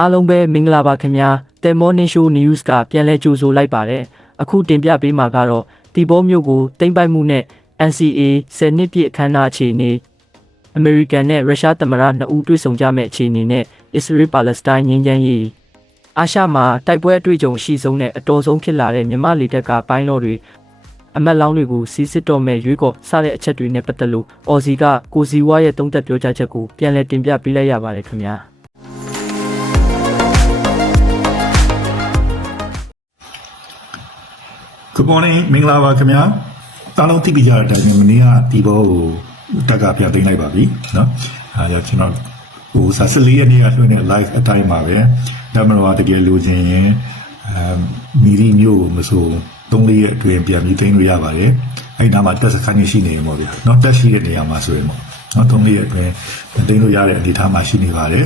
အားလုံးပဲမင်္ဂလာပါခင်ဗျာ The Morning Show News ကပြန်လဲကြိုဆိုလိုက်ပါတယ်အခုတင်ပြပေးမှာကတော့တီဘောမျိုးကိုတင်ပိုက်မှုနဲ့ NCA 10နှစ်ပြည့်အခမ်းအနားအခြေအနေအမေရိကန်နဲ့ရုရှားသမ္မတနှစ်ဦးတွေ့ဆုံကြမဲ့အခြေအနေနဲ့ Israel Palestine ငြိမ်းချမ်းရေးအာရှမှာတိုက်ပွဲအတွေ့အကြုံအရှိဆုံးနဲ့အတော်ဆုံးဖြစ်လာတဲ့မြန်မာလေတပ်ကပိုင်းလော့တွေအမက်လောင်းတွေကိုစီစစ်တော်မဲ့ရွေးကော်စတဲ့အချက်တွေနဲ့ပတ်သက်လို့အော်စီကကိုစီဝါရဲ့တုံးသက်ပြောကြားချက်ကိုပြန်လည်တင်ပြပေးလိုက်ရပါတယ်ခင်ဗျာ Good morning မင်္ဂလာပါခင်ဗျာတားလုံးသိပြကြတဲ့အတိုင်းပဲမနေ့ကဒီဘောကိုတက်ကပြသိမ်းလိုက်ပါပြီเนาะအဲဒါကျွန်တော်ဟိုစာစလီရနေ့ကလွှင့်တဲ့ live အတိုင်းပါပဲဒါမှမဟုတ်တကယ်လိုချင်ရင်အဲမီဒီမျိုးကိုမဆိုသုံးလေးရက်အတွင်းပြန်ပြီးသိမ်းလို့ရပါတယ်အဲ့ဒါမှတက်စခန်းကြီးရှိနေရင်ပေါ့ဗျာเนาะတက်ရှိတဲ့နေရာမှာဆိုရင်ပေါ့နော်သုံးလေးရက်အတွင်းသိမ်းလို့ရတဲ့အနေအထားမှာရှိနေပါတယ်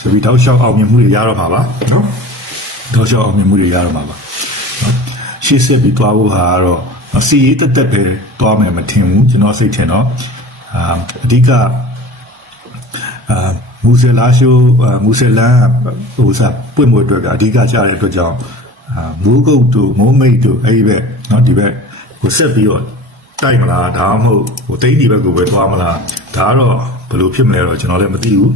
ဆိုပြီးတောက်လျှောက်အောင်မြင်မှုတွေရတော့မှာပါเนาะတောက်လျှောက်အောင်မြင်မှုတွေရတော့မှာပါเนาะ ရှေ့ဆက်ပြီးသွားဖို့ဟာကတော့စီရေးတက်တက်ပဲသွားမယ်မထင်ဘူးကျွန်တော်စိတ်ထင်တော့အာအဓိကအာမူဆယ်လာရှိုးအာမူဆယ်လန်ဟိုစားပွင့်မှုအတွက်ကအဓိကကြတဲ့အတွက်ကြောင့်အာမိုးကုတ်တို့မိုးမိတ်တို့အဲ့ဒီဘက်เนาะဒီဘက်ကိုဆက်ပြီးတော့တိုက်မလားဒါမှမဟုတ်ဟိုတိန်းဒီဘက်ကိုပဲသွားမလားဒါကတော့ဘယ်လိုဖြစ်မလဲတော့ကျွန်တော်လည်းမသိဘူး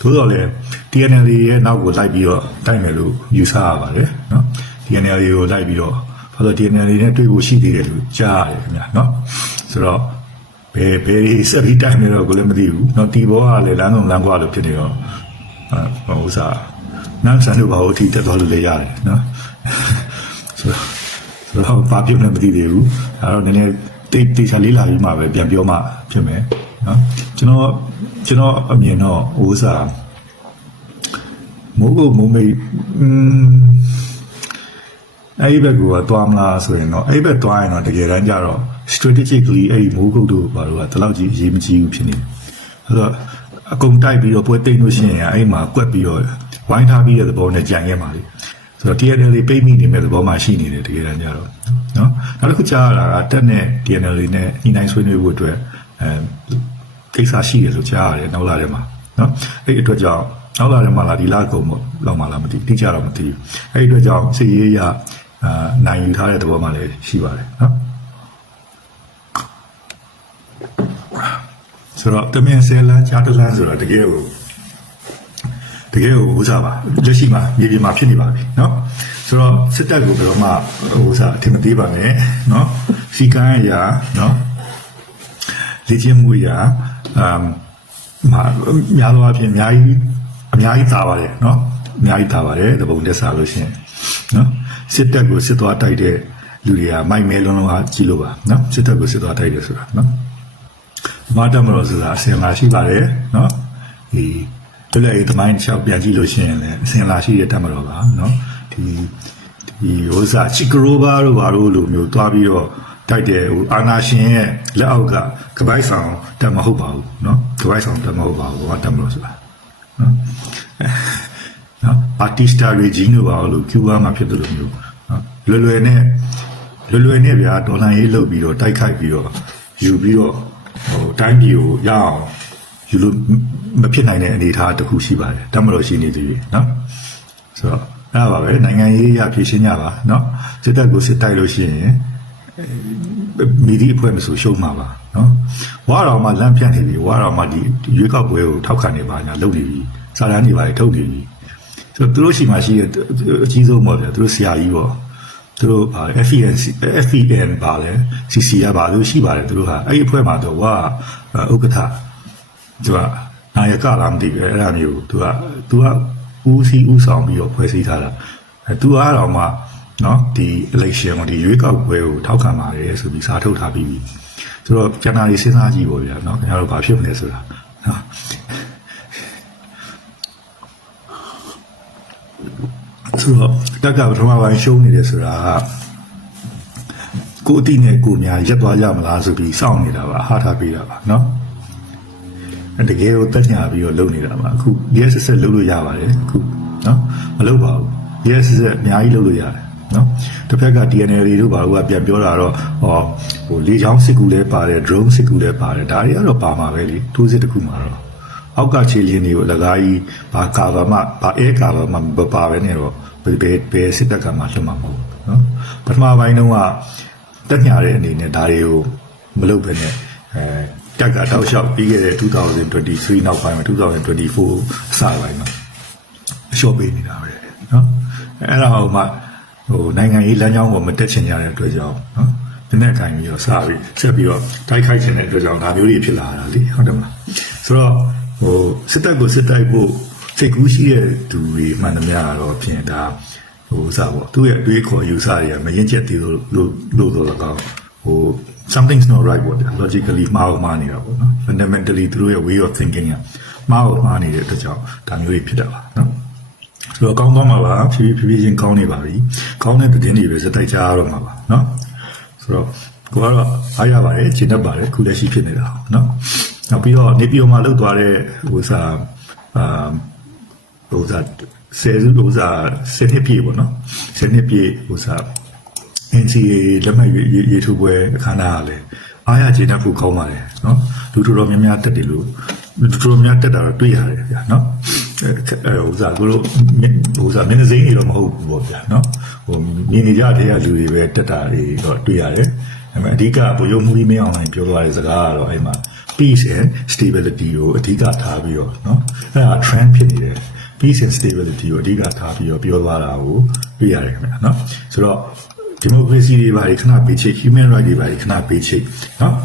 သို့တော်လည်း TNL ရဲ့နောက်ကိုလိုက်ပြီးတော့တိုက်မယ်လို့ယူဆရပါတယ်เนาะ TNL ကိုလိုက်ပြီးတော့ ဘာလို့ DNA တွေနဲ့တွေ့ဖို့ရှိသေးတယ်လို့ကြားရတယ်ခင်ဗျာနော်ဆိုတော့ဘယ်ဘယ်စပီးတိုင်းနေတော့ကိုလည်းမသိဘူးနော်တီဘောကလည်းလမ်းလုံးလမ်းကွာလို့ဖြစ်နေတော့ဟိုဥစားနန်းဆန်လို့ဘာလို့ထိတက်သွားလို့လဲရတယ်နော်ဆိုတော့ဆိုတော့ဘာပြောလဲမသိသေးဘူးဒါတော့နည်းနည်းတိတ်တိတ်ချာလေးလာပြီးမှပဲပြန်ပြောမှဖြစ်မယ်နော်ကျွန်တော်ကျွန်တော်အမြင်တော့ဥစားမိုးကိုမိုးမိတ်อืม အဲ့ဒီဘက်ကသွားမလားဆိုရင်တော့အဲ့ဒီဘက်သွားရင်တော့တကယ်တမ်းကျတော့ strategically အဲ့ဒီမိုးကုတ်တို့ဘာလို့ကတလောက်ကြီးအရေးမကြီးဘူးဖြစ်နေတယ်အဲ့တော့အကုန်တိုက်ပြီးတော့ပွဲတိတ်လို့ရှိရင်အဲ့ဒီမှာကွက်ပြီးတော့ဝိုင်းထားပြီးတဲ့သဘောနဲ့ကြံခဲ့ပါလိမ့်ဆိုတော့ TNL ပိတ်မိနေတဲ့သဘောမှရှိနေတယ်တကယ်တမ်းကျတော့နော်နောက်တစ်ခုကြားရတာကတက်နဲ့ TNL နဲ့ညှိနှိုင်းဆွေးနွေးဖို့အတွက်အဲကိစ္စရှိတယ်လို့ကြားရတယ်နောက်လာထဲမှာနော်အဲ့ဒီအတွက်ကြောင့်နောက်လာထဲမှာလာဒီလာကုန်ပေါ့လောက်မှလာမသိတိကျတော့မသိဘူးအဲ့ဒီအတွက်ကြောင့်စီရေးရ အာနိုင်ယူထားတဲ့သဘောမှလည်းရှိပါတယ်နော်ဆိုတော့တမင်ဆယ်လန်းကြားတလန်းဆိုတော့တကယ်ကိုတကယ်ကိုဥစားပါလက်ရှိမှာမြေပြင်မှာဖြစ်နေပါပြီနော်ဆိုတော့စစ်တပ်ကိုဘယ်တော့မှဥစားအထင်မသေးပါနဲ့နော်စီကန်းရာနော်လေ့ကျင့်မှုရာအမ်မာများတော့အပြင်အများကြီးအများကြီးသာပါတယ်နော်အများကြီးသာပါတယ်တပုံလက်စားလို့ရှိရင်နော် စစ်တပ်ကိုစစ်သွားတိုက်တဲ့လူတွေကမိုက်မဲလုံးလုံးအားကြည့်လို့ပါเนาะစစ်တပ်ကိုစစ်သွားတိုက်တယ်ဆိုတာเนาะ မာတမလို့ဆိုတာအစင်လာရှိပါတယ်เนาะဒီတွလည်းဒီမိုင်းချောက်ပြန်ကြည့်လို့ရှိရင်လည်းအစင်လာရှိတဲ့တမလို့ပါเนาะဒီဒီဟိုစားချီကရိုဘာတို့ဘာလို့လိုမျိုးတွားပြီးတော့တိုက်တယ်ဟိုအာနာရှင်ရဲ့လက်အောက်ကကပိုက်ဆောင်တက်မဟုတ်ပါဘူးเนาะကပိုက်ဆောင်တက်မဟုတ်ပါဘူးဘာတက်မလို့ဆိုတာเนาะ နော်ပါတီစတာရီဂျီနိုပါလို့ကျူဘာမှာဖြစ်တယ်လို့မျိုးနော်လွယ်လွယ်နဲ့လွယ်လွယ်နဲ့ဗျာဒေါ်လာရေးလုပ်ပြီးတော့တိုက်ခိုက်ပြီးတော့ယူပြီးတော့ဟိုတိုင်းပြည်ကိုရအောင်ယူလို့မဖြစ်နိုင်တဲ့အနေအထားတစ်ခုရှိပါတယ်တတ်မလို့ရှိနေသေးတယ်နော်ဆိုတော့အဲ့ဒါပါပဲနိုင်ငံရေးရဖြည့်ရှင်းကြပါနော်စစ်တပ်ကိုစစ်တိုက်လို့ရှိရင်မီဒီအဖွဲ့မဆိုရှုံးမှာပါနော်ဝါတော်မှာလမ်းဖြန့်နေပြီဝါတော်မှာဒီရွေးကောက်ပွဲကိုထောက်ခံနေပါညာလုပ်နေပြီစာတန်းနေပါလေထုတ်နေပြီ ဆိုတော့သူတို့ရှိမှရှိတဲ့အကြီးဆုံးပေါ့ဗျာသူတို့ဆရာကြီးပေါ့သူတို့ဗာ FEN FEN ပါလဲ CC ရပါလို့ရှိပါတယ်သူတို့ဟာအဲ့ဒီအဖွဲ့မှာတော့ဝါဥက္ကဋ္ဌသူကနာယကလားမသိဘူးအဲ့ဒါမျိုးသူကသူကဦးစီးဦးဆောင်ပြီးတော့ဖွဲ့စည်းထားတာအဲသူအားတော့မှနော်ဒီ election ကိုဒီရွေးကောက်ပွဲကိုထောက်ခံပါတယ်ဆိုပြီးစာထုတ်ထားပြီးပြီဆိုတော့ကျန်တာတွေစဉ်းစားကြည့်ပေါ့ဗျာနော်ခင်ဗျားတို့ဘာဖြစ်မလဲဆိုတာနော် ဆိုတော့တက်ကပထမပိုင်းရှုံးနေတယ်ဆိုတာကကိုအတိနဲ့ကိုများရက်သွားရမလားဆိုပြီးစောင့်နေတာပါဟာထားပေးတာပါเนาะတကယ်ကိုတက်ညာပြီးတော့လုပ်နေတာပါအခု yes ဆက်လုပ်လို့ရပါတယ်အခုเนาะမလုပ်ပါဘူး yes ဆက်အများကြီးလုပ်လို့ရတယ်เนาะတစ်ဖက်က DNA တွေတို့ဘာလို့ကပြန်ပြောတာတော့ဟောဟိုလေချောင်းစစ်ကူလည်းပါတယ် drone စစ်ကူလည်းပါတယ်ဒါတွေကတော့ပါမှာပဲလေထိုးစစ်တစ်ခုမှာတော့ဟ အောက်ကခြေလင်းတွေကိုအလကားကြီးဘာကာဗာမှဘာအဲကာဗာမှမပါပဲနဲ့တော့ ဘယ်ဘယ်ဘယ်စစ်တပ်ကမှလွတ်မှာမဟုတ်ဘူးနော်ပထမပိုင်းတုန်းကတက်ညာတဲ့အနေနဲ့ဒါတွေကိုမလုပ်ဘဲနဲ့အဲတက်ကတောက်လျှောက်ပြီးခဲ့တဲ့2023နောက်ပိုင်းမှာ2024အစပိုင်းမှာအလျှော့ပေးနေတာပဲနော်အဲ့ဒါဟိုမှဟိုနိုင်ငံရေးလမ်းကြောင်းကိုမတက်ချင်ကြတဲ့အတွက်ကြောင့်နော်ဒီနေ့ခိုင်ပြီးတော့စပြီးဆက်ပြီးတော့တိုက်ခိုက်ချင်တဲ့အတွက်ကြောင့်ဒါမျိုးတွေဖြစ်လာတာလေဟုတ်တယ်မလားဆိုတော့ဟိုစစ်တပ်ကိုစစ်တိုက်ဖို့ စိတ်ကူးရှိတဲ့သူတွေမှန်သမျှတော့ဖြင့်ဒါဟိုစားပေါ့သူ့ရဲ့အတွေးခေါ်ယူဆတွေကမရင်ချက်သေးလို့လို့လို့တော့ကောင်းဟို something's not right ပေါ့ logically မှားအောင်မှားနေတာပေါ့နော် fundamentally သူတို့ရဲ့ way of thinking ကမှားအောင်မှားနေတဲ့အတွက်ကြောင့်ဒါမျိုးတွေဖြစ်တာပါနော်ဆိုတော့ကောင်းသွားမှာပါဖြည်းဖြည်းဖြည်းချင်းကောင်းနေပါပြီကောင်းတဲ့သတင်းတွေပဲစတိုက်ကြရတော့မှာပါနော်ဆိုတော့ကိုကတော့အားရပါတယ်ရှင်းတတ်ပါတယ်ခုလက်ရှိဖြစ်နေတာနော်နောက်ပြီးတော့နေပြည်တော်မှာလောက်သွားတဲ့ဟိုစားအာ ဟိုစားဆယ်စုဟိုစားဆယ်နှစ်ပြည့်ပေါ့နော်ဆယ်နှစ်ပြည့်ဟိုစား NCA လက်မှတ်ရေးရေးရေးထိုးပွဲအခမ်းအနားကလည်းအားရကျေနပ်ဖို့ကောင်းပါတယ်နော်လူတော်တော်များများတက်တယ်လို့လူတော်တော်များတက်တာတော့တွေ့ရတယ်ဗျာနော်အဲအဲဟိုစားကိုလိုဟိုစားမင်းစိမ်းတွေတော့မဟုတ်ဘူးပေါ့ဗျာနော်ဟိုမြင်နေကြတဲ့လူတွေပဲတက်တာတွေတော့တွေ့ရတယ်ဒါပေမဲ့အဓိကဘုံရုံမှုကြီးမင်းအောင်နိုင်ပြောသွားတဲ့စကားကတော့အဲ့မှာ peace and stability ကိုအဓိကထားပြီးတော့เนาะအဲ့ဒါ trend ဖြစ်နေတယ် peace and stability ကိုအဓိကထားပြီးတော့ပြောသွားတာကိုတွေ့ရတယ်ခင်ဗျာနော်ဆိုတော့ဒီမိုကရေစီတွေဘာတွေခဏဘေးချိတ် human right တွေဘာတွေခဏဘေးချိတ်နော်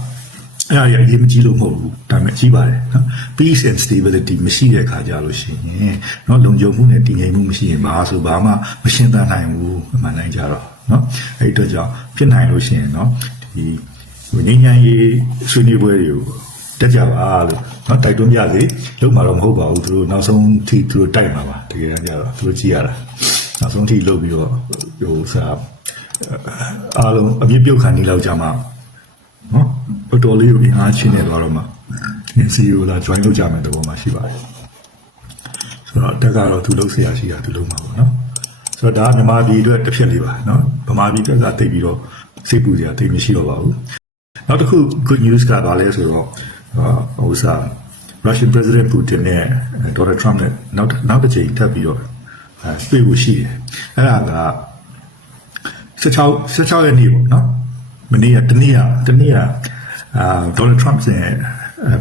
အဲ့ဒါကြီးအရေးမကြီးလို့မဟုတ်ဘူးဒါပေမဲ့ကြီးပါတယ်နော် peace and stability မရှိတဲ့အခါကြလို့ရှိရင်နော်လုံခြုံမှုနဲ့တည်ငြိမ်မှုမရှိရင်ဘာဆိုဘာမှမရှင်းသနိုင်ဘူးအမှန်တိုင်းကြတော့နော်အဲ့ဒီတော့ကြောင့်ဖြစ်နိုင်လို့ရှိရင်နော်ဒီငြိမ်းချမ်းရေးဆွေးနွေးပွဲတွေကိုတက်ကြပါလို့ เนาะတိုက်တွန်းကြစေလုံးမှာတော့မဟုတ်ပါဘူးသူတို့နောက်ဆုံးထိသူတို့တိုက်မှာပါတကယ်တမ်းကြတော့သူတို့ကြည့်ရတာနောက်ဆုံးထိလုပ်ပြီးတော့ဟိုစားအားလုံးအပြစ်ပြုတ်ခံနေလောက်ကြမှာနော်တော်တော်လေးကိုအင်အားချင်းနေသွားတော့မှ NCO လာ join လုပ်ကြမယ်တဘောမှရှိပါတယ်ဆိုတော့တက်ကတော့သူလုပ်เสียရှိတာသူလုပ်မှာပေါ့နော်ဆိုတော့ဒါကမြန်မာပြည်အတွက်တစ်ဖြစ်လေးပါနော်ဗမာပြည်အတွက်ကတိတ်ပြီးတော့စိတ်ပူစရာတိတ်မရှိတော့ပါဘူးနောက်တစ်ခု good news ကပါလဲဆိုတော့ ဟိုစား Russian President Putin နဲ့ Donald Trump နဲ့နောက်နောက်တစ်ချိန်ထပ်ပြီးတော့အဲတွေ့ဖို့ရှိတယ်အဲ့ဒါက16 16ရက်နေ့ပေါ့နော်မနေ့ကတနေ့ကတနေ့ကအာဒေါ်နယ်ထရမ့်ရဲ့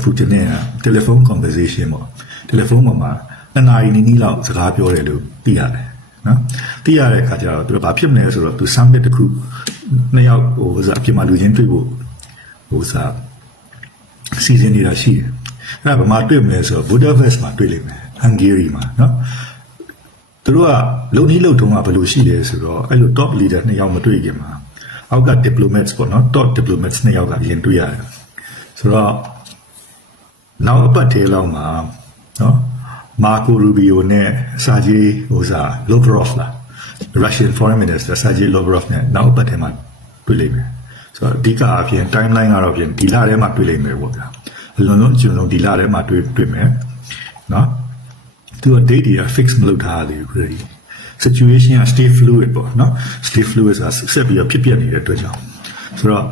ပူတင်နဲ့တယ်လီဖုန်း conversation ပေါ့တယ်လီဖုန်းပေါ်မှာနှစ်နာရီနီးနီးလောက်စကားပြောတယ်လို့သိရတယ်နော်သိရတဲ့အခါကျတော့သူကဘာဖြစ်မလဲဆိုတော့သူ summit တစ်ခုနှစ်ယောက်ဟိုစားအပြင်မှာလူချင်းတွေ့ဖို့ဟိုစား စီစဉ်နေတာရှိတယ်အဲ့ဒါဘာမှတွေ့မလဲဆိုတော့ Budapest မှာတွေ့လိမ့်မယ် Hungary မှာနော်သူတို့ကလုံနီးလုံထုံးကဘယ်လိုရှိလဲဆိုတော့အဲ့လို top leader နှစ်ယောက်မတွေ့ခင်မှာအောက်က diplomats ပေါ့နော် top diplomats နှစ်ယောက်ကရင်တွေ့ရတယ်ဆိုတော့နောက်အပတ်သေးလောက်မှာနော်မာကိုရူဘီယိုနဲ့စာဂျီဟိုစာလောဗရော့ဖ်လာ Russian Foreign Minister Sergey Lavrov နဲ့နောက်အပတ်ထဲမှာတွေ့လိမ့်မယ် ဆိုတော့အဓိကအဖြစ် timeline ကတော့ပြင်ဒီလထဲမှာတွေ့လိမ့်မယ်ပေါ့ဗျာအလုံးလုံးအကျုံလုံးဒီလထဲမှာတွေ့တွေ့မယ်နော်သူက date တွေက fix မလုပ်ထားသေးဘူးခရီး situation က stay fluid ပေါ့နော် stay fluid ဆိုတာဆက်ပြီးတော့ဖြစ်ပြနေတဲ့အတွက်ကြောင့်ဆိုတော့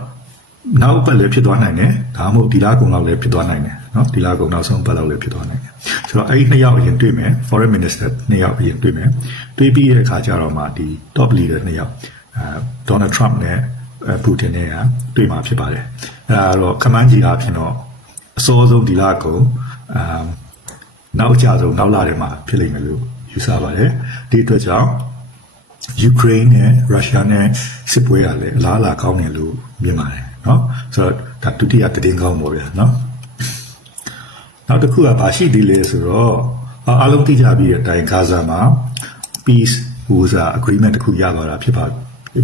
နောက်အပတ်လည်းဖြစ်သွားနိုင်တယ်ဒါမှမဟုတ်ဒီလကုံလောက်လည်းဖြစ်သွားနိုင်တယ်နော်ဒီလကုံနောက်ဆုံးပတ်လောက်လည်းဖြစ်သွားနိုင်တယ်ဆိုတော့အဲ့ဒီနှစ်ယောက်အရင်တွေ့မယ် foreign minister နှစ်ယောက်အရင်တွေ့မယ်တွေ့ပြီးတဲ့အခါကျတော့မှဒီ top leader နှစ်ယောက်အဲ Donald Trump နဲ့ ပူတင်နဲ့ကတွေ့မှာဖြစ်ပါတယ်အဲဒါတော့ခမန်းကြီးအဖြစ်တော့အစောဆုံးဒီလကုံအာနောက်အကြဆုံးနောက်လာထဲမှာဖြစ်လိမ့်မယ်လို့ယူဆပါတယ်ဒီအတွက်ကြောင့်ယူကရိန်းနဲ့ရုရှားနဲ့စစ်ပွဲကလည်းအလားအလာကောင်းတယ်လို့မြင်ပါတယ်เนาะဆိုတော့ဒါဒုတိယတည်င်းကောင်းပေါ့ဗျာเนาะနောက်တစ်ခုကဘာရှိသေးလဲဆိုတော့အားလုံးသိကြပြီးတဲ့အတိုင်းဂါဇာမှာ peace ဟိုစာ agreement တစ်ခုရသွားတာဖြစ်ပါ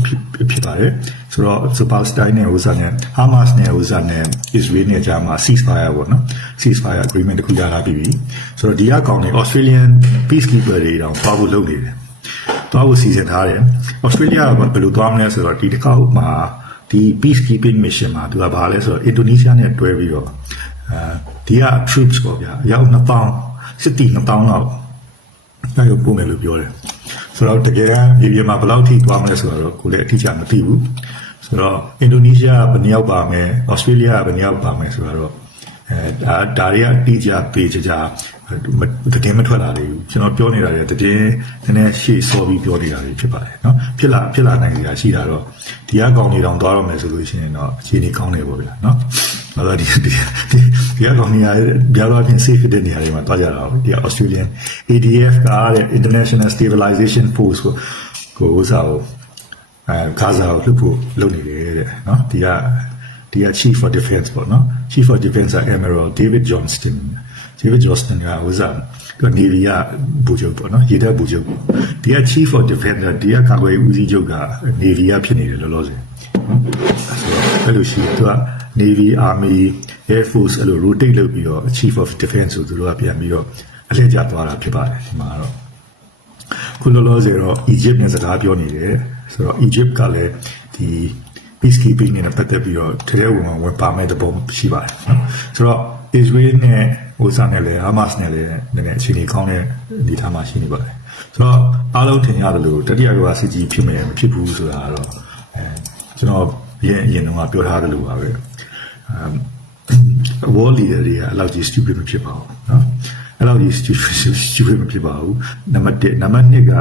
ဖြစ်ဖြစ်ပါတယ်ဆိုတော့ဆိုပါစတိုင်းနဲ့ဟိုစာနဲ့ Hamas နဲ့ဟိုစာနဲ့ Israel နဲ့ကြားမှာ ceasefire ပေါ့နော် ceasefire agreement တစ်ခုရလာပြီဆိုတော့ဒီအကောင်တွေ Australian peacekeeper တွေတောင်ပါဖို့လုပ်နေတယ်သွားဖို့စီစဉ်ထားတယ် Australia ကဘယ်လိုသွားမလဲဆိုတော့ဒီတစ်ခါဥမှာဒီ peacekeeping mission မှာသူကဘာလဲဆိုတော့ Indonesia နဲ့တွဲပြီးတော့အဲဒီက troops ပေါ့ဗျာအယောက်2000စစ်တီ2000လောက်အဲ့လိုပုံမယ်လို့ပြောတယ် ဆိုတော့တကယ်ကဒီပြည်မှာဘယ်လောက်ထိသွားမလဲဆိုတော့ကိုလည်းအတိအကျမသိဘူးဆိုတော့အင်ဒိုနီးရှားကဘယ်နှယောက်ပါမယ်ဩစတြေးလျကဘယ်နှယောက်ပါမယ်ဆိုတော့အဲဒါဒါတွေကအတိအကျပေးကြကြ မတကယ်မထွက်လာသေးဘူးကျွန်တော်ပြောနေတာတွေတကယ်နည်းနည်းရှေ့စောပြီးပြောနေတာတွေဖြစ်ပါတယ်เนาะဖြစ်လာဖြစ်လာနိုင်ကြရှိတာတော့ဒီအကောင်တွေတောင်သွားတော့မယ်ဆိုလို့ရှိရင်တော့အခြေအနေကောင်းတယ်ပေါ့ဗျာเนาะဘာလို့ဒီဒီဒီဒီအကောင်တွေကဘယ်လိုအဖြစ် safe တဲ့နေရာတွေမှာသွားကြတာဟုတ်ဒီ Australian ADF ကတဲ့ International Stabilization Force ကိုကိုဥစားကိုအဲဂါဇာကိုလှုပ်ဖို့လုပ်နေတယ်တဲ့เนาะဒီကဒီက Chief for Defense ပေါ့နော် Chief for Defense က Admiral David Johnston David Johnston ကဟိုစားက Navy ကဘူချုပ်ပေါ့နော်ရေတပ်ဘူချုပ်ပေါ့ဒီက Chief for Defense ကဒီကကာကွယ်ရေးဦးစီးချုပ်က Navy ကဖြစ်နေတယ်လောလောဆယ်အဲ့လိုရှိသူက Navy Army Air Force အဲ့လို rotate လုပ်ပြီးတော့ Chief of Defense ဆိုသူတို့ကပြန်ပြီးတော့အလှည့်ကျသွားတာဖြစ်ပါတယ်ဒီမှာတော့ခုလောလောဆယ်တော့ Egypt နဲ့စကားပြောနေတယ်ဆိုတော့ Egypt ကလည်းဒီ peacekeeping နဲ့ပတ်သက်ပြီးတော့တကယ်ဝင်ဝင်ပါမဲ့တဲ့ပုံရှိပါတယ်နော်ဆိုတော့ Israel နဲ့ ဟိုစားနဲ့လည်း Hamas နဲ့လည်းနည်းနည်းအခြေအနေကောင်းတဲ့အနေအထားမှာရှိနေပါတယ်ဆိုတော့အားလုံးထင်ရတယ်လို့တတိယကမ္ဘာစစ်ကြီးဖြစ်မယ်မဖြစ်ဘူးဆိုတာကတော့အဲကျွန်တော်ရဲ့အရင်တုန်းကပြောထားတယ်လို့ပါပဲအမ် war leader တွေကအလောက်ကြီး stupid မဖြစ်ပါဘူးเนาะအဲ့လောက်ကြီး stupid stupid မဖြစ်ပါဘူးနံပါတ်1နံပါတ်2က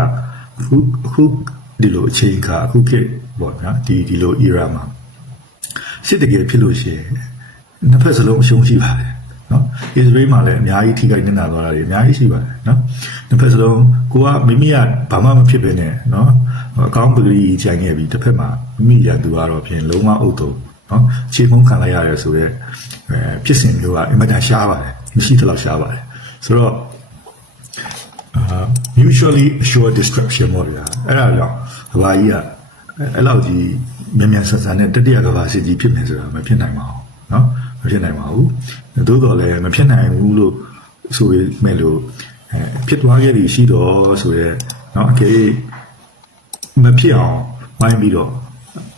အခုအခုဒီလိုအချိန်ခါအခုခေတ်ပေါ့နော်ဒီဒီလို era မှာစစ်တကယ်ဖြစ်လို့ရှိရင်နှစ်ဖက်စလုံးအရှုံးရှိပါတယ် နော်အစ္စရေးမှာလည်းအများကြီးထိခိုက်နေတာသွားတာတွေအများကြီးရှိပါတယ်နော်နှစ်ဖက်စလုံးကိုကမိမိကဘာမှမဖြစ်ဘဲနဲ့နော်အကောင်းပကတိကြိုင်ခဲ့ပြီးတစ်ဖက်မှာမိမိရန်သူကတော့ဖြင့်လုံးဝအုပ်တုံနော်ခြေဖုံးခံလိုက်ရတယ်ဆိုတော့အဲဖြစ်စဉ်မျိုးကအင်မတန်ရှားပါတယ်မရှိသလောက်ရှားပါတယ်ဆိုတော့ uh, mutually assured destruction ပေါ့ဗျာအဲ့ဒါကြောင့်ကဘာကြီးကအဲ့လောက်ကြီးမြန်မြန်ဆန်ဆန်နဲ့တတိယကဘာစစ်ကြီးဖြစ်မယ်ဆိုတာမဖြစ်နိုင်ပါဘူးเนาะ မဖြစ်နိုင်ပါဘူးသို့တော်လည်းမဖြစ်နိုင်ဘူးလို့ဆိုရမဲ့လို့အဲဖြစ်သွားခဲ့ပြီရှိတော့ဆိုရဲเนาะအကေမဖြစ်အောင်ဝိုင်းပြီးတော့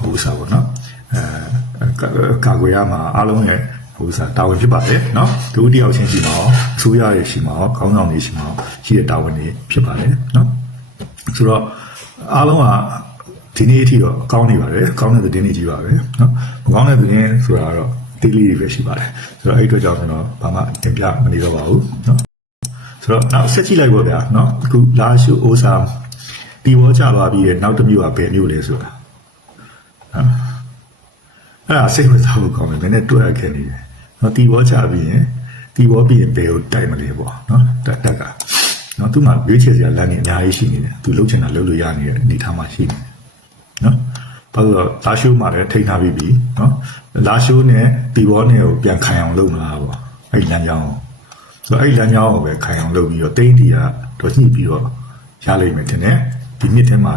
ဟိုစားပေါ့เนาะအဲကာကွယ်ရမှာအားလုံးရဲ့ဟိုစားတာဝန်ဖြစ်ပါတယ်เนาะဒုတိယအချင်းရှိမှာရောအစိုးရရဲ့ရှိမှာရောခေါင်းဆောင်တွေရှိမှာရောရှိတဲ့တာဝန်တွေဖြစ်ပါတယ်เนาะဆိုတော့အားလုံးကဒီနေ့အထိတော့ကောင်းနေပါတယ်ကောင်းတဲ့သတင်းတွေကြီးပါပဲเนาะမကောင်းတဲ့သတင်းဆိုတာတော့ တိလေးတွေပဲရှိပါတယ်ဆိုတော့အဲ့အတွက်ကြောင့်ကျွန်တော်ဘာမှတင်ပြမနေတော့ပါဘူးเนาะဆိုတော့နောက်ဆက်ကြည့်လိုက်ပေါ့ဗျာเนาะအခုလာရှုအိုးစာတီဝေါချသွားပြီးရဲ့နောက်တစ်မျိုးကဘယ်မျိုးလဲဆိုတာနော်အဲ့ဒါစိတ်ဝင်စားဖို့ကောင်းတယ်နည်းနည်းတွက်ခဲ့နေတယ်နော်တီဝေါချပြီးရင်တီဝေါပြီးရင်ဘယ်ကိုတိုက်မလဲပေါ့နော်တက်တက်ကနော်သူမှရွေးချယ်စရာလမ်းတွေအများကြီးရှိနေတယ်သူလှုပ်ချင်တာလှုပ်လို့ရနေတဲ့အနေအထားမှာရှိနေတယ်နော် ဘာလို့လဲလာရှိုးမှာလည်းထိန်းထားပြီးပြီနော်လာရှိုးနဲ့တီဝေါနဲ့ကိုပြန်ခိုင်အောင်လုပ်မလားပေါ့အဲ့ဒီလမ်းကြောင်းကိုဆိုတော့အဲ့ဒီလမ်းကြောင်းကိုပဲခိုင်အောင်လုပ်ပြီးတော့တိမ့်တီကတော့ညှိပြီးတော့ရလိမ့်မယ်ထင်တယ်ဒီနှစ်ထဲမှာ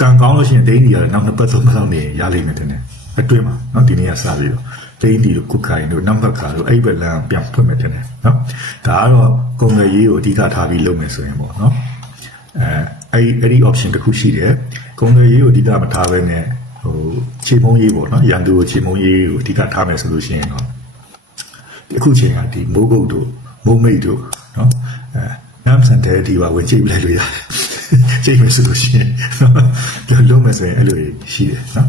ကံကောင်းလို့ရှိရင်တိမ့်တီကနောက်နှစ်ပတ်သုံးပတ်လောက်နေရလိမ့်မယ်ထင်တယ်အတွင်းမှာနော်ဒီနေ့ကစပြီးတော့တိမ့်တီတို့ကုခိုင်တို့နံပါတ်ခါတို့အဲ့ဘက်လမ်းပြန်ဖွင့်မယ်ထင်တယ်နော်ဒါကတော့ကုန်ရည်ကိုအဓိကထားပြီးလုပ်မယ်ဆိုရင်ပေါ့နော်အဲအဲ့အဲ့ဒီ option တစ်ခုရှိတယ် ကုန်ရည်ကိုအဓိကမထားဘဲနဲ့ဟိုခြေမုံရေးပေါ့နော်ရန်သူကိုခြေမုံရေးကိုအဓိကထားမယ်ဆိုလို့ရှိရင်တော့ဒီအခုချိန်ကဒီမိုးကုတ်တို့မိုးမိတ်တို့နော်အဲနမ်ဆန်တဲ့ဒီပါဝင်ကြည့်ပြလိုက်လို့ရတယ်ချိန်မယ်ဆိုလို့ရှိရင်နော်လုံးမယ်ဆိုရင်အဲ့လိုရှိတယ်နော်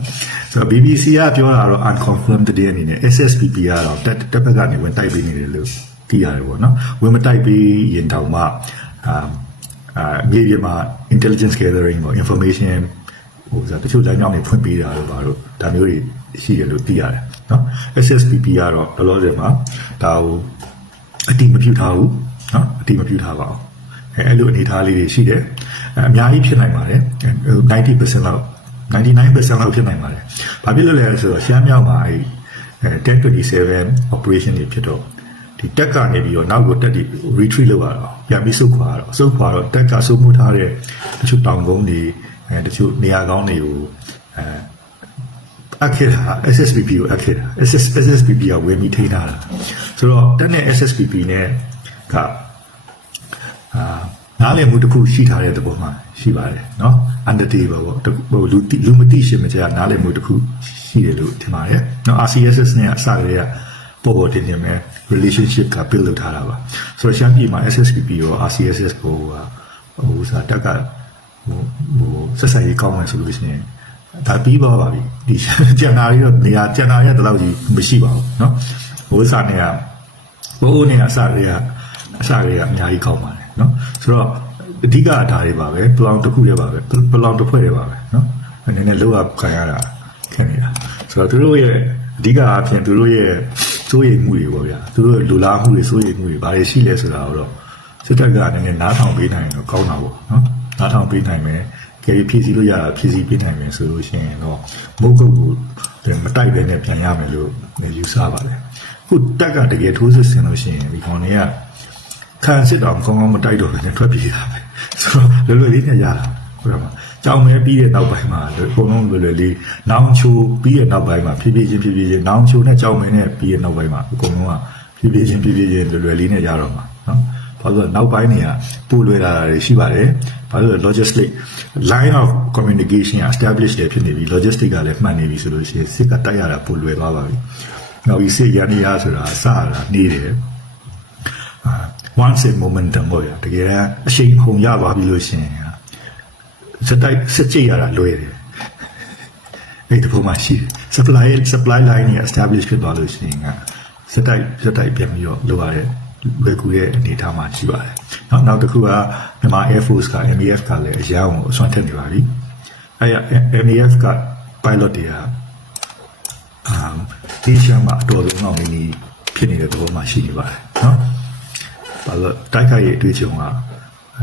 ဆိုတော့ BBC ကပြောတာတော့ unconfirmed တဲ့အနေနဲ့ SSPP ကတော့တက်တက်ဘက်ကနေဝင်တိုက်ပေးနေတယ်လို့သိရတယ်ပေါ့နော်ဝင်မတိုက်ပေးရင်တောင်မှအာအာမြေပြင်မှာ intelligence gathering ပေါ့ information ဟိုဆိုတချို့လမ်းကြောင်းတွေဖွင့်ပေးတာလို့ပါတော့ဒါမျိုးတွေရှိတယ်လို့သိရတယ်နော် SSPP ကတော့ဘယ်လိုလဲမှာဒါကိုအတိမပြုထားဘူးနော်အတိမပြုထားပါဘူးအဲအဲ့လိုအနေအထားလေးတွေရှိတယ်အဲအများကြီးဖြစ်နိုင်ပါတယ်90%လောက်99%လောက်ဖြစ်နိုင်ပါတယ်။ဘာဖြစ်လို့လဲဆိုတော့ရှမ်းမြောက်မှာအဲ1027 operation တွေဖြစ်တော့ဒီတက်ကနေပြီးတော့နောက်ကိုတက်ပြီး retreat လုပ်ရတော့ပြန်ပြီးစုခွာတော့စုခွာတော့တက်ကစုမှုထားတဲ့တချို့တောင်ကုန်းတွေ အဲတချို့နေရာကောင်းတွေကိုအဲအခက်တာ SSPP ကိုအခက်တာ SS SSPP ကဝယ်ပြီးထိန်းထားတာဆိုတော့တက်နဲ့ SSPP နဲ့ကအာနားလည်မှုတစ်ခုရှိထားတဲ့သဘောမှာရှိပါတယ်เนาะ under table ပေါ့ဟိုလူလူမသိရှင်မကြနားလည်မှုတစ်ခုရှိတယ်လို့ထင်ပါတယ်เนาะ RCSS နဲ့အစကတည်းကပေါ်ပေါ်တင်တင်ပဲ relationship က build လုပ်ထားတာပါဆိုတော့ရှမ်းပြည်မှာ SSPP ရော RCSS ကိုဟိုစာတက်က ဟိုဟိုဆက်ဆံရေးကောင်းမယ်ဆိုလို့ရှိရင်ဒါပြီးပါပါပြီဒီကျန်တာတွေတော့နေရာကျန်တာရတဲ့လောက်ကြီးမရှိပါဘူးเนาะဟိုစာနဲ့က ဘိုးနေအစတွေကအစတွေကအများကြီးကောင်းပါတယ်เนาะဆိုတော့အဓိကဒါတွေပါပဲပလောင်တစ်ခုတည်းပါပဲပလောင်တစ်ဖွဲ့တည်းပါပဲเนาะအနေနဲ့လောက်ရခံရတာခင်ဗျာဆိုတော့သူတို့ရဲ့အဓိကအဖြစ်သူတို့ရဲ့စိုးရိမ်မှုတွေပေါ့ဗျာသူတို့လူလားမှုတွေစိုးရိမ်မှုတွေဘာတွေရှိလဲဆိုတာတော့စစ်တပ်ကအနေနဲ့နားထောင်ပေးနိုင်ရင်တော့ကောင်းတာပေါ့เนาะ နားထောင်ပေးနိုင်မယ်ကဲဖြည့်ဆည်းလို့ရတာဖြည့်ဆည်းပေးနိုင်မယ်ဆိုလို့ရှိရင်တော့မုတ်ကုတ်ကိုမတိုက်ပဲနဲ့ပြန်ရမယ်လို့ယူဆပါတယ်ခုတက်ကတကယ်ထိုးစစ်ဆင်လို့ရှိရင်ဒီကောင်တွေကခံစစ်တောင်ကောင်းကောင်းမတိုက်တော့ဘဲနဲ့ထွက်ပြေးတာပဲဆိုတော့လွယ်လွယ်လေးနဲ့ရတာဟုတ်တယ်မကြောင်မဲပြီးတဲ့နောက်ပိုင်းမှာအကုန်လုံးလွယ်လွယ်လေးနောင်ချိုပြီးတဲ့နောက်ပိုင်းမှာဖြည်းဖြည်းချင်းဖြည်းဖြည်းချင်းနောင်ချိုနဲ့ကြောင်မဲနဲ့ပြီးတဲ့နောက်ပိုင်းမှာအကုန်လုံးကဖြည်းဖြည်းချင်းဖြည်းဖြည်းချင်းလွယ်လွယ်လေးနဲ့ရတော့မှာနော် ဘာလို့လဲနောက်ပိုင်းတွေကပို့လွယ်လာတာတွေရှိပါတယ်ဘာလို့လဲ logistic line of communication က establish ရဖြစ်နေပြီ logistic ကလည်းမှန်နေပြီဆိုလို့ရှိရင်စစ်ကတိုက်ရတာပို့လွယ်သွားပါပြီနောက်ပြီးစစ်ရန်ရဆိုတာစတာနေတယ်အာ once a momentum ပေါ့ရတကယ်တမ်းအရှိန်ဟုန်ရပါပြီလို့ရှိရင်စတိုက်စစ်ကြည့်ရတာလွယ်တယ်အဲ့ဒီပုံမှရှိတယ် supply supply line ကြီး establish ဖြစ်သွားလို့ရှိရင်ကစတိုက်စတိုက်ပြန်ပြီးတော့လိုရတဲ့ လွယ်ကူတဲ့အနေအထားမှာရှိပါတယ်။နောက်နောက်တစ်ခုကမြန်မာ Air Force က MEF ကလည်းအရာကိုအစွမ်းထက်နေပါပြီ။အဲ့ MEF က pilot တွေကအာဒီချမ်းမှာအတော်ဆုံးအောင်နေနေဖြစ်နေတဲ့သဘောမှရှိနေပါတယ်နော်။ဘာလို့တိုက်ခိုက်ရေးအတွေ့အကြုံက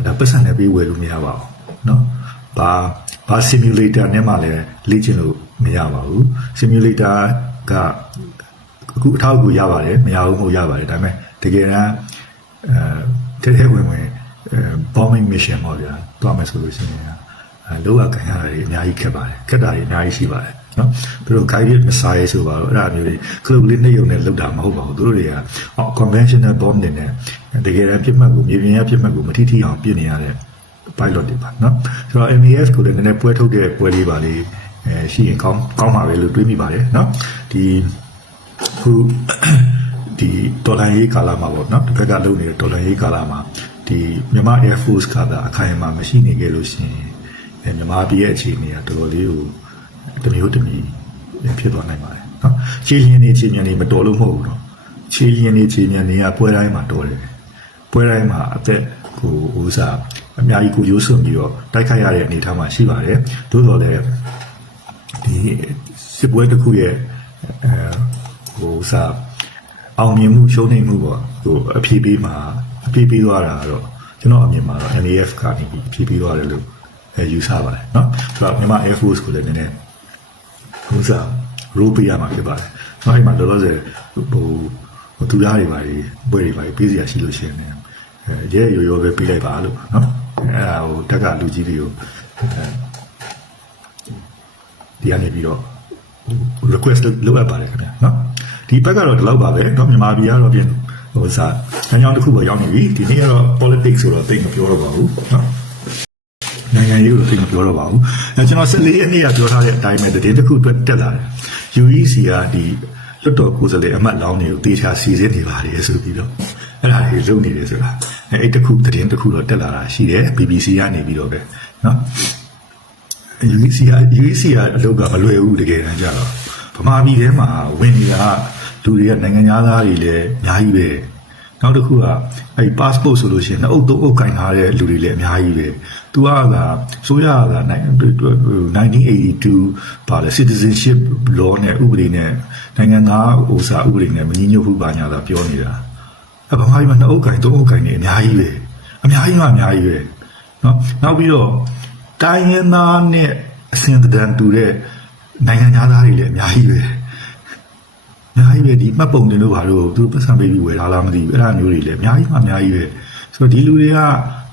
ဒါပတ်စံနဲ့ပြီးဝယ်လို့မရပါဘူးနော်။ဘာဘာ simulator နဲ့မှလည်းလေ့ကျင့်လို့မရပါဘူး simulator ကအခုအထောက်အကူရပါတယ်မရဘူးမဟုတ်ရပါတယ်ဒါပေမဲ့ တကယ်တမ်းအဲတဲတဲဝင်ဝင်အဲ bombing mission ပေါ့ဗျာတွားမယ်ဆိုလို့ရှိရင်အဲလောကခံရတာတွေအများကြီးခက်ပါတယ်ခက်တာတွေအများကြီးရှိပါတယ်နော်သူတို့ guided missile ဆိုပါတော့အဲ့ဒါမျိုးတွေခလုတ်လေးနှိမ့်ုံနဲ့လောက်တာမဟုတ်ပါဘူးသူတို့တွေက conventional bomb တွေနဲ့တကယ်တမ်းပြစ်မှတ်ကိုမြေပြင်ရပြစ်မှတ်ကိုမထိထိအောင်ပြစ်နေရတဲ့ pilot တွေပါနော်ဆိုတော့ MEF ကိုလည်းနည်းနည်းပွဲထုတ်တဲ့ပွဲလေးပါလေးအဲရှိရင်ကောင်းကောင်းပါပဲလို့တွေးမိပါတယ်နော်ဒီခု ဒီဒေါ်လာရေးကာလမှာပေါ့နော်တစ်ခါကလုံးနေတဲ့ဒေါ်လာရေးကာလမှာဒီမြန်မာ Air Force ကသာအခိုင်အမာမရှိနေခဲ့လို့ရှိရင်အဲမြန်မာပြည်ရဲ့အခြေအနေကတော်တော်လေးကိုတမျိုးတမျိုးဖြစ်သွားနိုင်ပါတယ်နော်ခြေလျင်းနေခြေမြန်နေမတော်လို့မဟုတ်ဘူးနော်ခြေလျင်းနေခြေမြန်နေကပွဲတိုင်းမှာတော်တယ်ပွဲတိုင်းမှာအသက်ကိုဥစားအများကြီးကိုရိုးစွန့်ပြီးတော့တိုက်ခိုက်ရတဲ့အနေအထားမှာရှိပါတယ်သို့တော်လည်းဒီစစ်ပွဲတစ်ခုရဲ့အဲဟိုစား အောင်မြင်မှုရှုံးနိမ့်မှုပေါ့ဟိုအဖြေပေးမှာအဖြေပေးသွားတာတော့ကျွန်တော်အမြင်မှာတော့ NAF ကနေပြီးအဖြေပေးသွားတယ်လို့အဲယူဆပါတယ်เนาะဆိုတော့မြန်မာ Air Force ကိုလည်းနည်းနည်းဟိုစားရိုးပေးရမှာဖြစ်ပါတယ်။နောက်အဲ့မှာလောလောဆယ်ဟိုဟိုသူသားတွေပါတွေပွဲတွေပါတွေပေးစရာရှိလို့ရှိရင်လည်းအဲရဲရိုးရိုးပဲပေးလိုက်ပါလို့เนาะအဲ့ဒါဟိုတက်ကလူကြီးတွေကိုအဲဒီကနေပြီးတော့ request လုပ်အပ်ပါတယ်ခင်ဗျာနော် ဒီဘက်ကတော့ဒီလောက်ပါပဲเนาะမြန်မာပြည်ကတော့ပြင်ဟိုစားအကြောင်းတစ်ခုပေါ်ရောက်နေပြီဒီနေ့ကတော့ politics ဆိုတော့သိမပြောတော့ပါဘူးเนาะနိုင်ငံရေးကိုသိမပြောတော့ပါဘူးအဲကျွန်တော်14ရက်နေ့ကပြောထားတဲ့အတိုင်းပဲတည်င်းတစ်ခုအတွက်တက်လာတယ် UEC ကဒီလွတ်တော်ကိုယ်စားလှယ်အမတ်လောင်းတွေကိုတေချာစီစဉ်နေပါတယ်ဆိုပြီးတော့အဲ့ဒါတွေလုပ်နေတယ်ဆိုတာအဲအဲ့တစ်ခုတည်င်းတစ်ခုတော့တက်လာတာရှိတယ် BBC ကနေပြီးတော့ပဲเนาะ UEC က UEC ကအလုပ်ကမလွယ်ဘူးတကယ်တမ်းကြတော့ဗမာပြည်ထဲမှာဝင်နေတာ လူတွေကနိုင်ငံသားတွေလည်းအများကြီးပဲနောက်တစ်ခုကအဲ့ passport ဆိုလို့ရှိရင်အုပ်သုံးအုပ်ကင်ထားတဲ့လူတွေလည်းအများကြီးပဲသူကကဆိုရက1982ပါလေ citizenship law နဲ့ဥပဒေနဲ့နိုင်ငံသားဥစားဥပဒေနဲ့မညီညွတ်ဘူးပါညာသာပြောနေတာအဗမာပြည်မှာနှစ်အုပ်ကင်သုံးအုပ်ကင်နေအများကြီးပဲအများကြီးမှအများကြီးပဲเนาะနောက်ပြီးတော့တိုင်းရင်းသားနဲ့အစဉ်တန်တူတဲ့နိုင်ငံသားတွေလည်းအများကြီးပဲအ များကြီးပဲဒီမှတ်ပုံတင်လို့ဘာလို့သူပတ်စံပေးပြီးဝယ်ထားလားမသိဘူးအဲ့ဒါမျိုးတွေလည်းအများကြီးမှအများကြီးပဲဆိုတော့ဒီလူတွေက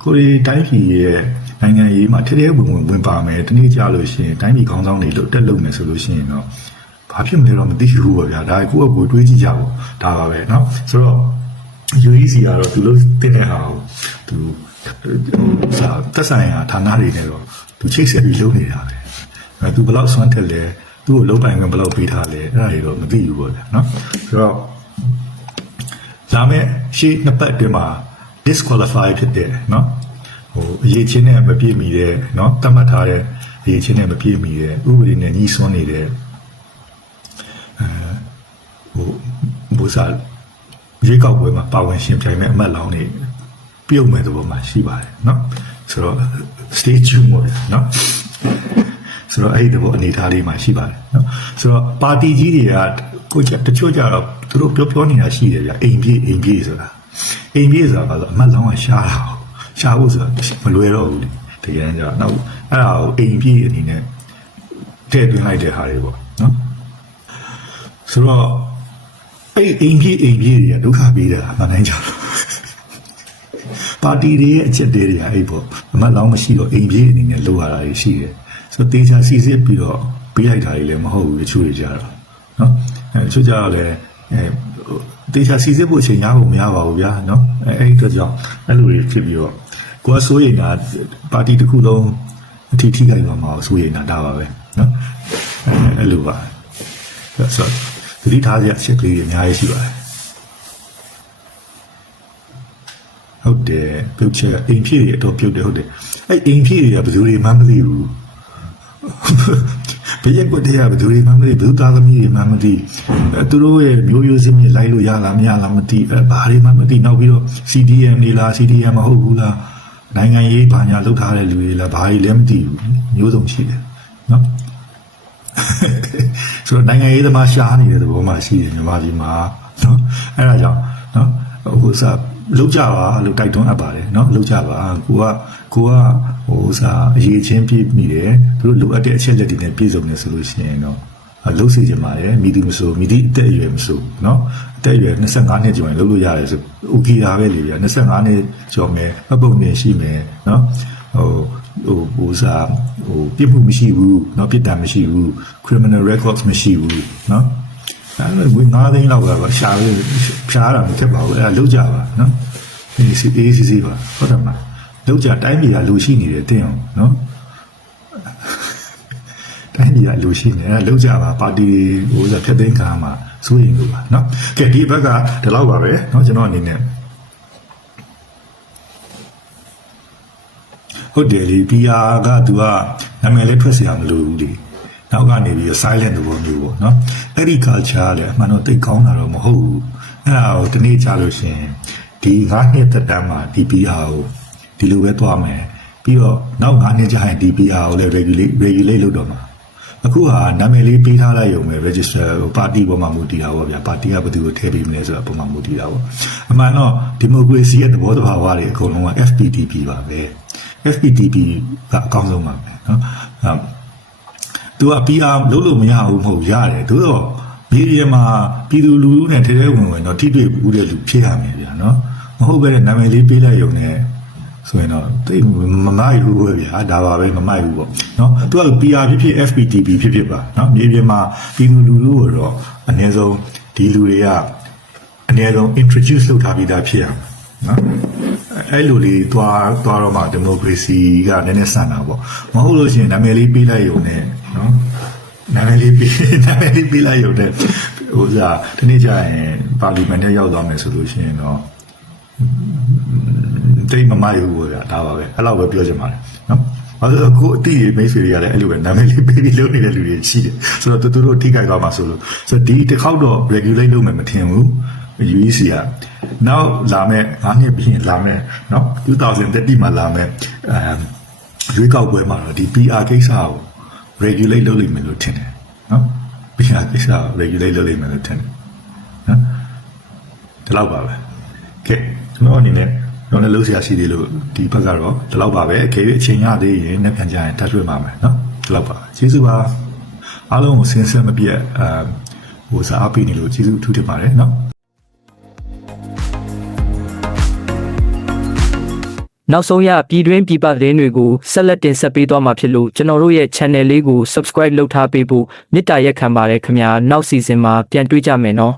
ကိုယ်တွေတိုင်းပြည်ရဲ့နိုင်ငံရေးမှာထဲထဲဝင်ဝင်ဝင်ပါမယ်တနေ့ကြလို့ရှိရင်တိုင်းပြည်ခေါင်းဆောင်တွေလွတ်တက်လုံမယ်ဆိုလို့ရှိရင်တော့ဘာဖြစ်မလဲတော့မသိဘူးပေါ့ဗျာဒါကိုယ့်အကူတွေးကြည့်ကြပေါ့ဒါပါပဲเนาะဆိုတော့ UEC ကတော့သူလို့တင်တဲ့ဟာကိုသူစာသက်ဆိုင်ရာဌာနတွေနဲ့တော့သူချိတ်ဆက်ပြီးလုပ်နေတာပဲအဲသူဘယ်လောက်ဆွမ်းထက်လဲ သူ့ကိုလုံးပိုင်ခွင့်ဘယ်လောက်ပေးထားလဲအဲ့ဒါတွေတော့မသိဘူးပေါ့ဗျာနော်ဆိုတော့ဒါမဲ့ရှေ့နှစ်ပတ်အတွင်းမှာ disqualify ဖြစ်တယ်နော်ဟိုအရေးချင်းနဲ့မပြည့်မီတဲ့နော်တတ်မှတ်ထားတဲ့အရေးချင်းနဲ့မပြည့်မီတဲ့ဥပဒေနဲ့ညှိစွန်းနေတဲ့အဲဟိုဘူစာရွေးကောက်ပွဲမှာပါဝင်ရှင်ပြိုင်မဲ့အမတ်လောင်းတွေပြုတ်မဲ့သဘောမှာရှိပါတယ်နော်ဆိုတော့ stay tuned ပေါ့နော် ဆိုတော့အဲ့ဒီဘောအနေထားလေးမှာရှိပါတယ်နော်ဆိုတော့ပါတီကြီးတွေကကိုကြတချို့ကြတော့သူတို့ပြောပြောနေတာရှိတယ်ဗျအိမ်ပြေးအိမ်ပြေးဆိုတာအိမ်ပြေးဆိုတာကတော့အမတ်လောင်းကရှားတာရှားဖို့ဆိုတာမလွယ်တော့ဘူးတကယ်ကြတော့နောက်အဲ့ဒါကိုအိမ်ပြေးအနေနဲ့ထည့်သွင်းလိုက်တဲ့ဟာတွေပေါ့နော်ဆိုတော့အဲ့အိမ်ပြေးအိမ်ပြေးတွေကဒုက္ခပေးတာမနိုင်ကြဘူးပါတီတွေရဲ့အချက်တွေတွေကအဲ့ပေါ့အမတ်လောင်းမရှိတော့အိမ်ပြေးအနေနဲ့လိုရတာရှိတယ် ဆိုတော့တေချာစီစစ်ပြီးတော့ပေးလိုက်တာတွေလည်းမဟုတ်ဘူးတချို့တွေကြတော့နော်အဲတချို့ကြတော့လည်းအဲတေချာစီစစ်ဖို့အချိန်ရဖို့မရပါဘူးဗျာနော်အဲအဲ့ဒီအတွက်ကြောင့်အဲ့လိုတွေဖြစ်ပြီးတော့ကိုယ်ကစိုးရိမ်တာပါတီတစ်ခုလုံးအထီးထိခိုက်သွားမှာစိုးရိမ်တာဒါပါပဲနော်အဲအဲ့လိုပါဆိုတော့သတိထားစရာအချက်ကလေးတွေအများကြီးရှိပါတယ်ဟုတ်တယ်ပြုတ်ချက်အိမ်ဖြစ်ရတော့ပြုတ်တယ်ဟုတ်တယ်အဲ့အိမ်ဖြစ်ရဘယ်သူတွေမှမသိဘူး ဘယ်ရက်ကွက်တည်းကဘယ်သူတွေမှမသိဘယ်သူသားသမီးတွေမှမသိအဲသူတို့ရဲ့မျိုးရိုးစင်းမြစ်လိုက်လို့ရလားမရလားမသိအဲဘာတွေမှမသိနောက်ပြီးတော့ CDM နေလား CDM မဟုတ်ဘူးလားနိုင်ငံရေးဘာညာလုပ်ထားတဲ့လူတွေလားဘာတွေလည်းမသိဘူးမျိုးစုံရှိတယ်နော်ဆိုတော့နိုင်ငံရေးသမားရှားနေတဲ့သဘောမှရှိတယ်မြန်မာပြည်မှာနော်အဲ့ဒါကြောင့်နော်ဟိုစားလောက်ကြပါလို့တိုက်တွန်းအပ်ပါတယ်နော်လောက်ကြပါကိုကကိုက ဟိုစားအရေးချင်းပြည့်မိတယ်သူတို့လိုအပ်တဲ့အချက်လက်တွေနဲ့ပြည့်စုံနေဆိုလို့ရှိရင်တော့လှုပ်စီကြပါရဲ့မိသူမဆိုမိတိအသက်အရွယ်မဆိုเนาะအသက်အရွယ်25နှစ်ကျော်ရင်လှုပ်လို့ရတယ်ဆိုဥကီတာပဲလေဗျာ25နှစ်ကျော်မယ်အပုံနေရှိမယ်เนาะဟိုဟိုဟိုစားဟိုပြစ်မှုမရှိဘူးเนาะပြစ်ဒဏ်မရှိဘူး criminal records မရှိဘူးเนาะအဲ့လိုဝင်9သိန်းလောက်ကတော့ရှာလို့ဖြားတာမဖြစ်ပါဘူးအဲ့ဒါလောက်ကြပါနော်ဒီစီအေးစီစီပါဟုတ်တယ်မလား လောက်ကြတိုင်းပြည်ကလူရှိနေတယ်တင်းအောင်နော်တိုင်းပြည်ကလူရှိနေအဲ့ဒါလောက်ကြပါပါတီဟိုဆိုဖြတ်သိမ်းခံမှာစိုးရင်လို့ပါနော်ကဲဒီဘက်ကဒီလောက်ပါပဲနော်ကျွန်တော်အနေနဲ့ဟုတ်တယ်လေ PR ကသူကနာမည်လေးထွက်เสียမလို့ဘူးလေနောက်ကနေပြီးတော့ silent သဘောမျိုးပေါ့နော်အဲ့ဒီ culture ကလည်းအမှန်တော့တိတ်ကောင်းတာတော့မဟုတ်ဘူးအဲ့ဒါကိုဒီနေ့ကြားလို့ရှိရင်ဒီ9နှစ်သက်တမ်းမှာ DPR ကို ဒီလိုပဲသွားမယ်ပြီးတော့နောက်9နှစ်ကြာရင် DPR ကိုလည်း regulate regulate လုပ်တော့မှာအခုဟာနာမည်လေးပေးထားလိုက်ရုံပဲ register ပါတီပေါ်မှာမူတည်တာပေါ့ဗျာပါတီကဘယ်သူကိုထည့်ပေးမလဲဆိုတာပုံမှန်မူတည်တာပေါ့အမှန်တော့ဒီမိုကရေစီရဲ့သဘောတဘာဝတွေအကုန်လုံးက FPTP ပါပဲ FPTP ကအကောင်းဆုံးပါပဲနော်အဲသူက PR လုပ်လို့မရဘူးမဟုတ်ရတယ်သို့တော့မီဒီယာမှာပြည်သူလူထုနဲ့ထဲထဲဝင်ဝင်တော့ထိတွေ့ဘူးတဲ့လူဖြစ်ရမယ်ဗျာနော်မဟုတ်ပဲနဲ့နာမည်လေးပေးလိုက်ရုံနဲ့ ဆိုရင်တော့တိတ်မမိုက်ဘူးပဲဗျာဒါပါပဲမမိုက်ဘူးပေါ့နော်သူက PR ဖြစ်ဖြစ် FPTP ဖြစ်ဖြစ်ပါနော်မြေပြင်မှာပြည်သူလူထုကိုတော့အနည်းဆုံးဒီလူတွေကအနည်းဆုံး introduce လုပ်ထားပြီးသားဖြစ်ရမှာနော်အဲ့လိုလေးသွားသွားတော့မှဒီမိုကရေစီကနည်းနည်းဆန်တာပေါ့မဟုတ်လို့ရှိရင်နာမည်လေးပေးလိုက်ရုံနဲ့နော်နာမည်လေးပေးနာမည်လေးပေးလိုက်ရုံနဲ့ဟိုစားဒီနေ့ကျရင်ပါလီမန်ထဲရောက်သွားမယ်ဆိုလို့ရှိရင်တော့ တိတ်မမိုက်ဘူးပေါ့ဗျာဒါပါပဲအဲ့လောက်ပဲပြောချင်ပါတယ်နော်ဘာလို့လဲကိုအတိမိတ်ဆွေတွေကလည်းအဲ့လိုပဲနာမည်လေးပေးပြီးလုပ်နေတဲ့လူတွေရှိတယ်ဆိုတော့သူတို့ထိခိုက်သွားမှာဆိုလို့ဆိုတော့ဒီတစ်ခေါက်တော့ regulate လုပ်မယ်မထင်ဘူး UEC ကနောက်လာမဲ့9နှစ်ပြီးရင်လာမဲ့เนาะ2030မှာလာမဲ့အဲရွေးကောက်ပွဲမှာတော့ဒီ PR ကိစ္စကို regulate လုပ်လိမ့်မယ်လို့ထင်တယ်เนาะ PR ကိစ္စကို regulate လုပ်လိမ့်မယ်လို့ထင်တယ်နော်ဒီလောက်ပါပဲကဲကျွန်တော်အနေနဲ့ တော့လည်းလုံးဆရာရှိသေးလို့ဒီဘက်ကတော့ဒီလောက်ပါပဲအကယ်၍အချိန်ရသေးရင်နောက်ပြန်ကြရင်တက်တွေ့ပါမယ်နော်ဒီလောက်ပါကျေးဇူးပါအားလုံးကိုဆင်ဆက်မပြတ်အဟိုစာအပေးနေလို့ကျေးဇူးအထူးတင်ပါတယ်နော်နောက်ဆုံးရပြည်တွင်းပြည်ပသတင်းတွေကိုဆက်လက်တင်ဆက်ပေးသွားမှာဖြစ်လို့ကျွန်တော်တို့ရဲ့ channel လေးကို subscribe လုပ်ထားပေးဖို့မေတ္တာရက်ခံပါတယ်ခင်ဗျာနောက် season မှာပြန်တွေ့ကြမယ်နော်